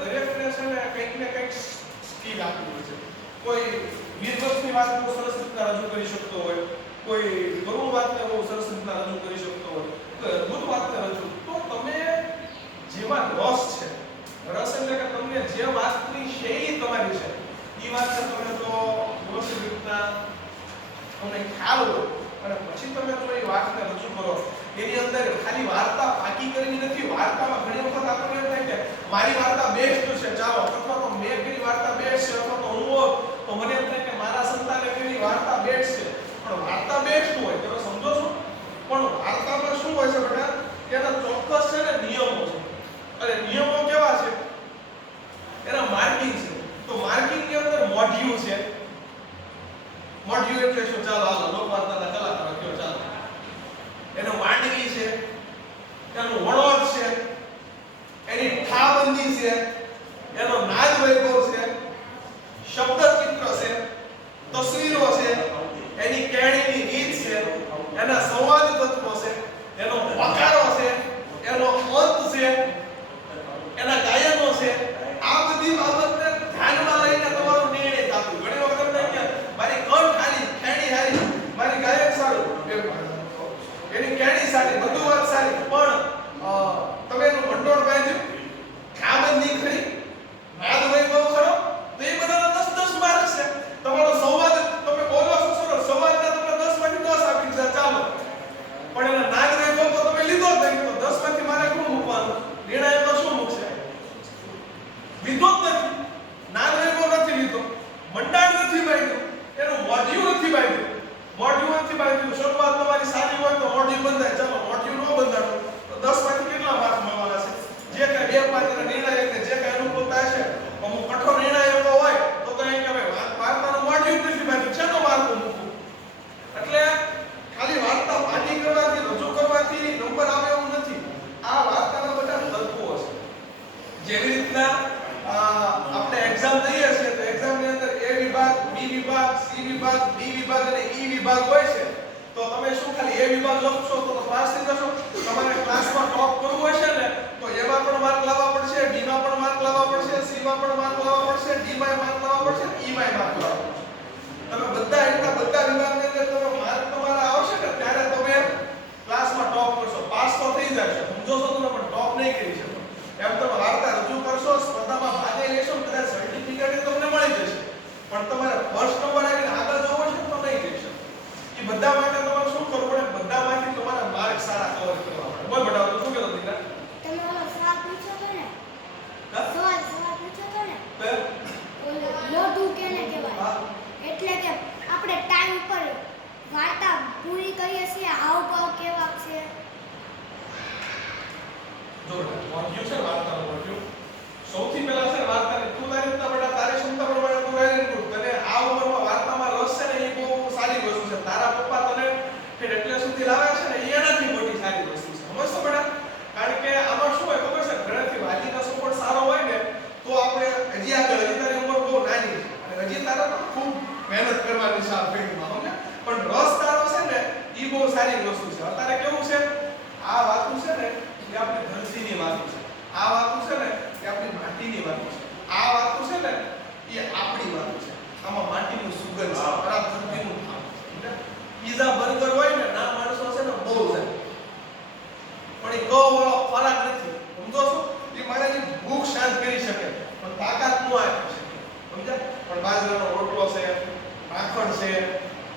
દરેકને છે ને કંઈક ને કંઈક સ્કિલ આપી હોય છે. કોઈ વીરવંશની વાત બહુ સરસ રીતના રજૂ કરી શકતો હોય, કોઈ ગરુડ વાતને બહુ સરસ રીતના રજૂ કરી શકતો હોય, કોઈ અદ્ભુત વાતને રજૂ. તો તમે જેમાં રસ છે, રસ એટલે કે તમને જે વાતની શૈલી તમારી છે એ વાતને તમે જો વ્યવસ્થિત રીતના તમને ખ્યાલ હોય અને પછી તમે જો એ વાતને રજૂ કરો, એની અંદર ખાલી વાર્તા પાકી કરવી નથી. વાર્તામાં ઘણી વખત આપણને એમ થાય કે મારી વાર્તા બેસ્ટ છે, ચાલો, અથવા તો મેં કઈ વાર્તા બેસ્ટ છે, અથવા તો હું તો મને એમ થાય કે મારા સંતાને કઈ વાર્તા બેસ્ટ છે. પણ વાર્તા બેસ્ટ હોય તમે સમજો છો, પણ વાર્તામાં શું હોય છે બેટા, એના ચોક્કસ છે ને નિયમો છે. અને નિયમો કેવા છે? એના માર્કિંગ છે. તો માર્કિંગ ની અંદર મોડ્યુલ છે. મોડ્યુલ એટલે શું? ચાલો હાલો લોકવાર્તાના કલાકાર કયો, ચાલો. એનો માંડવી છે, એનો વણોટ છે, એની ઠાબંધી છે, એનો નાદ વૈભવ છે, શબ્દ ચિત્ર છે, તસવીરો છે, એની કહેણીની રીત છે, એના સંવાદ તત્વો છે, એનો વકારો છે, એનો અંત છે, એના ગાયનો છે. આ બધી બાબતને ધ્યાનમાં લઈને તમારો નિર્ણય થતો. ઘણી વખત એમ થાય કે મારી કંઠ હારી, ખેણી હારી, મારી ગાયક સારું, એની કેણી સારી, બધું વાત સારી, પણ તમે એનું ભંડોળ બાંધ્યું, ઠાબંધી ખરી, નાદ વૈભવ ખરો, તો એ બધાના 10-10 માર્ક છે. તમારો સંવાદ તમે બોલો છો સરસ, સંવાદના તમે 10 માંથી 10 આપી દીધા, ચાલો. પણ એના નાદ વૈભવ તો તમે લીધો જ નહીં, તો 10 માંથી મારે શું મૂકવાનું? નિર્ણય તો શું મૂકશે? લીધો જ નથી, નાદ વૈભવ નથી લીધો, મંડાણ નથી બાંધ્યું, એનું મોડ્યુલ નથી બાંધ્યું. મોડ્યુલ નથી બાંધ્યું, શરૂઆત તમારી સારી હોય તો મોડ્યુલ બંધાય, ચાલો મોડ્યુલ નો બંધાણો તો 10 માંથી કેટલા માર્ક મળવાના છે? જે કઈ 2 પાત્રના નિર્ણાયક ને જે કઈ અનુકૂળતા છે, અમુક કઠોર નિર્ણાયકો હોય તો એમ કે ભાઈ વાર્તાનો મોડ્યુલ નથી બાંધ્યું, છેનો માર્ક મૂકવું? એટલે ખાલી વાર્તા પાકી કરવાથી, રજૂ કરવાથી નંબર આવે એવું નથી. આ વાર્તાના બધા તત્વો છે. જેવી રીતના આપણે એક્ઝામ દઈએ છીએ તો એક્ઝામ ની અંદર A વિભાગ, B વિભાગ, C વિભાગ, D વિભાગ અને E વિભાગ હોય છે. તો તમે શું ખાલી A વિભાગ લખશો તો પાસ થઈ જશો? તમારે ક્લાસમાં ટોપ કરવું હશે ને તો એમાં પણ માર્ક લાવવા પડશે, B માં પણ માર્ક લાવવા પડશે, C માં પણ માર્ક લાવવા પડશે, D માં માર્ક લાવવા પડશે, E માં માર્ક લાવવા પડશે. તમે બધા એટલા બધા વિભાગની અંદર તમે માર્ક તમારા આવશે ને ત્યારે તમે ક્લાસમાં ટોપ કરશો, પાસ તો થઈ જશે, સમજો છો તમે, પણ ટોપ નહીં કરી શકો. એમ તમે વાર્તા રજૂ કરશો, સ્પર્ધામાં ભાગ લેશો, કદાચ સર્ટિફિકેટ તમને મળી જશે, પણ તમારે ફર્સ્ટ નંબર આવીને આગળ જવો છે તો નહીં થઈ શકે. એ બધા માટે તમારે શું કરવું પડે? બધામાંથી તમારા માર્ક સારા કવર કરવા પડે. બોલ બેટા, તું શું કહેતો દીકરા? તમે ઓલો સવાલ પૂછ્યો તો ને? સવાલ પૂછ્યો તો ને? ઓલો મોઢું કેને કહેવાય? એટલે કે આપણે ટાઈમ પર વાર્તા પૂરી કરીએ છીએ, હાવભાવ કેવા છે? જો મોડ્યુલ છે વાર્તાનો મોડ્યુલ. સૌથી પહેલા છે વાર્તાની તું તારી રીતના બેટા તારી ક્ષમતા પ્રમાણે તું વેરી ગુડ. તને આ ઉંમરમાં વાર્તામાં રસ છે ને એ બહુ સારી વસ્તુ છે. તારા પપ્પા તને એટલે સુધી લાવે છે ને એ એનાથી મોટી સારી વસ્તુ છે. સમજશો બેટા? કારણ કે આમાં શું હોય ખબર છે, ઘરેથી વાલીનો સપોર્ટ સારો હોય ને તો આપણે હજી આગળ, હજી તારી ઉંમર બહુ નાની છે અને હજી તારે તો ખૂબ મહેનત કરવાની છે આ ફિલ્ડમાં, સમજે? પણ રસ તારો છે ને એ બહુ સારી વસ્તુ છે. અત્યારે કેવું છે, આ વાતો છે ને એ આપણી ધરતીની વાતો છે, આ વાતો છે ને એ આપણી માટીની વાતો છે, આ વાતો છે ને એ આપણી વાતો છે. આમાં માટીનું સુગંધ છે, ખરાબ ધરતીનું ભાવ છે. પીઝા બર્ગર હોય ને ના માણસો છે ને બહુ જાય, પણ એ ગૌ વાળો ખોરાક નથી, સમજો છો? એ મારાની ભૂખ શાંત કરી શકે પણ તાકાત ન આપી શકે, સમજ્યા? પણ બાજરાનો રોટલો છે, માખણ છે,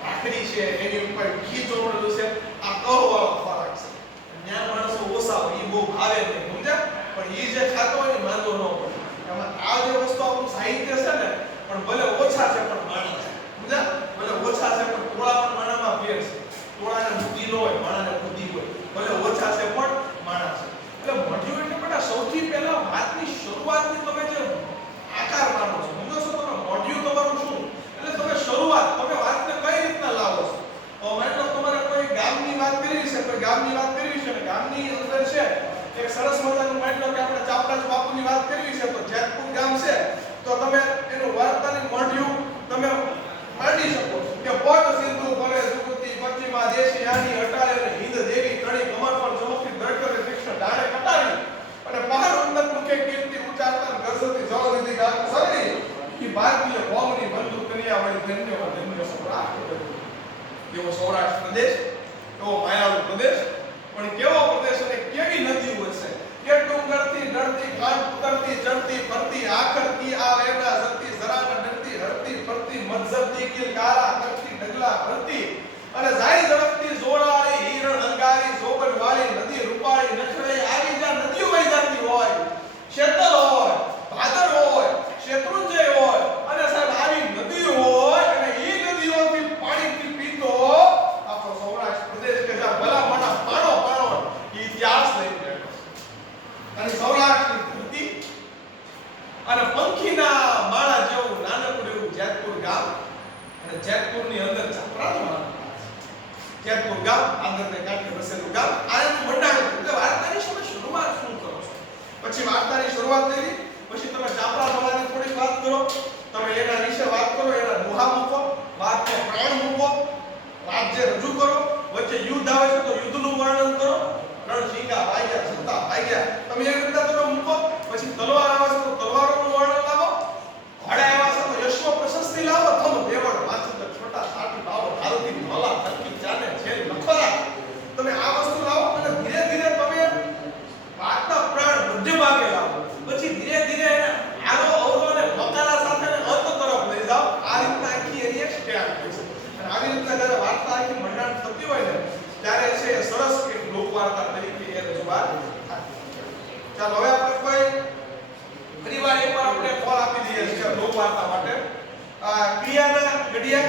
ભાખરી છે, એની ઉપર ઘી ચોળેલું છે, આ ગૌ વાળો ખોરાક છે. જ્ઞાન માણસો ઓછા હોય એ બહુ ભાવે નહીં, સમજ્યા? પણ એ જે ખાતો હોય એ માંદો ન પડે. એમાં આ જે વસ્તુ આપણું સાહિત્ય છે ને, પણ ભલે ઓછા છે પણ માણા છે, સમજ્યા? ભલે ઓછા છે પણ ટોળા પણ માણામાં ફેર છે. ટોળાને બુદ્ધિ ન હોય, માણાને બુદ્ધિ હોય. ભલે ઓછા છે પણ માણા છે. એટલે મોડ્યુલ એટલે બેટા સૌથી પહેલા વાતની શરૂઆતની તમે જે આકાર માનો છો, સમજો છો તમે? મોડ્યુલ તમારું શું એટલે તમે શરૂઆત, તમે વાતને કઈ રીતના લાવો છો. માની લો તમારે કોઈ ગામની વાત કરવી છે, કોઈ ગામની વાત કરવી છે ને ગામની અંદર છે એક સરસ મજાનું, માની લો કે આપણે ચાપરાજ બાપુની વાત કરવી છે તો જેતપુર ગામ છે તો તમે એનું વાર્તાની મોડ્યુલ તમે માંડી શકો કે પોત સિંધુ ભલે સુકૃતિ પશ્ચિમા દેશી આની અટાળે ભારતીય કોમની બંદૂક કન્યા વાળી ધન્ય ધન્ય સૌરાષ્ટ્ર. કેવો સૌરાષ્ટ્ર પ્રદેશ, કેવો માયાળુ પ્રદેશ, પણ કેવો પ્રદેશ અને કેવી નદીઓ છે કે ડુંગરથી ડરતી ખાન ઉતરતી ચડતી ફરતી આખરતી આ વેડા જતી જરાના ડરતી હરતી ફરતી મજ્જબતી કિલકારા કરતી ડગલા ભરતી અને જાય ઝડપતી જોડાળી હિરણ અંગારી જોબન વાળી નદી રૂપાળી નખરે આવી જા નદીઓ વહી જતી હોય, શેતલ હોય, ભાદર હોય, શેત્રુંજય હોય અને સાહેબ આવી નદીઓ હોય અને ઈ નદીઓથી પાણી પીતો આપણો સૌરાષ્ટ્ર પ્રદેશ કે જ્યાં ભલા માણા પાણો પાણો ઇતિહાસ લઈને બેઠો અને સૌરાષ્ટ્રની ધરતી અને પંખીના માળા જેવું નાનકડું એવું જેતપુર ગામ અને જેતપુરની અંદર ચાપરાનું જેતપુર ગામ આંધ્રને કાંઠે વસેલું ગામ આનું મંડાણ એટલે વાર્તાની શરૂઆત શું કરો છો પછી વાર્તાની શરૂઆત કરી પછી તમે ચાપરા માળાની થોડીક વાત કરો, તમે એના વિશે વાત કરો, એના દોહા મૂકો, વાતનો પ્રાણ મૂકો, રાજ્ય રજૂ કરો, વચ્ચે યુદ્ધ આવે છે તો યુદ્ધનું વર્ણન કરો, રણશીંગા ભાગ્યા સત્તા ભાગ્યા તમે એ રીતે તમે મૂકો, પછી તલવાર આવે છે તો તલવારોનું વર્ણન લાવો, ઘોડા આવ્યા છે તો યશ્વ પ્રશસ્તિ લાવો, થમ દેવળ માથું છોટા સાટી બાવો ધારુતી ભલા ધરતી જાને જેલ નખરા તમે આ વસ્તુ લાવો અને ધીરે ધીરે તમે વાતના પ્રાણ મધ્ય ભાગે લાવો, પછી ધીરે ધીરે એને આરો અવરો અને મકારા સાથે અંત તરફ લઈ જાઓ. આ રીતના આખી એરિયા સ્ટેન્ડ થાય છે અને આવી રીતના જ્યારે વાર્તા આખી મંડાણ થતી હોય ને ત્યારે છે સરસ એક લોકવાર્તા તરીકે એ રજૂઆત થાય. ચાલો હવે આપણે કોઈ ફરીવાર એકવાર આપણે કોલ આપી દઈએ છીએ લોકવાર્તા માટે. ક્રિયાના ઘડિયા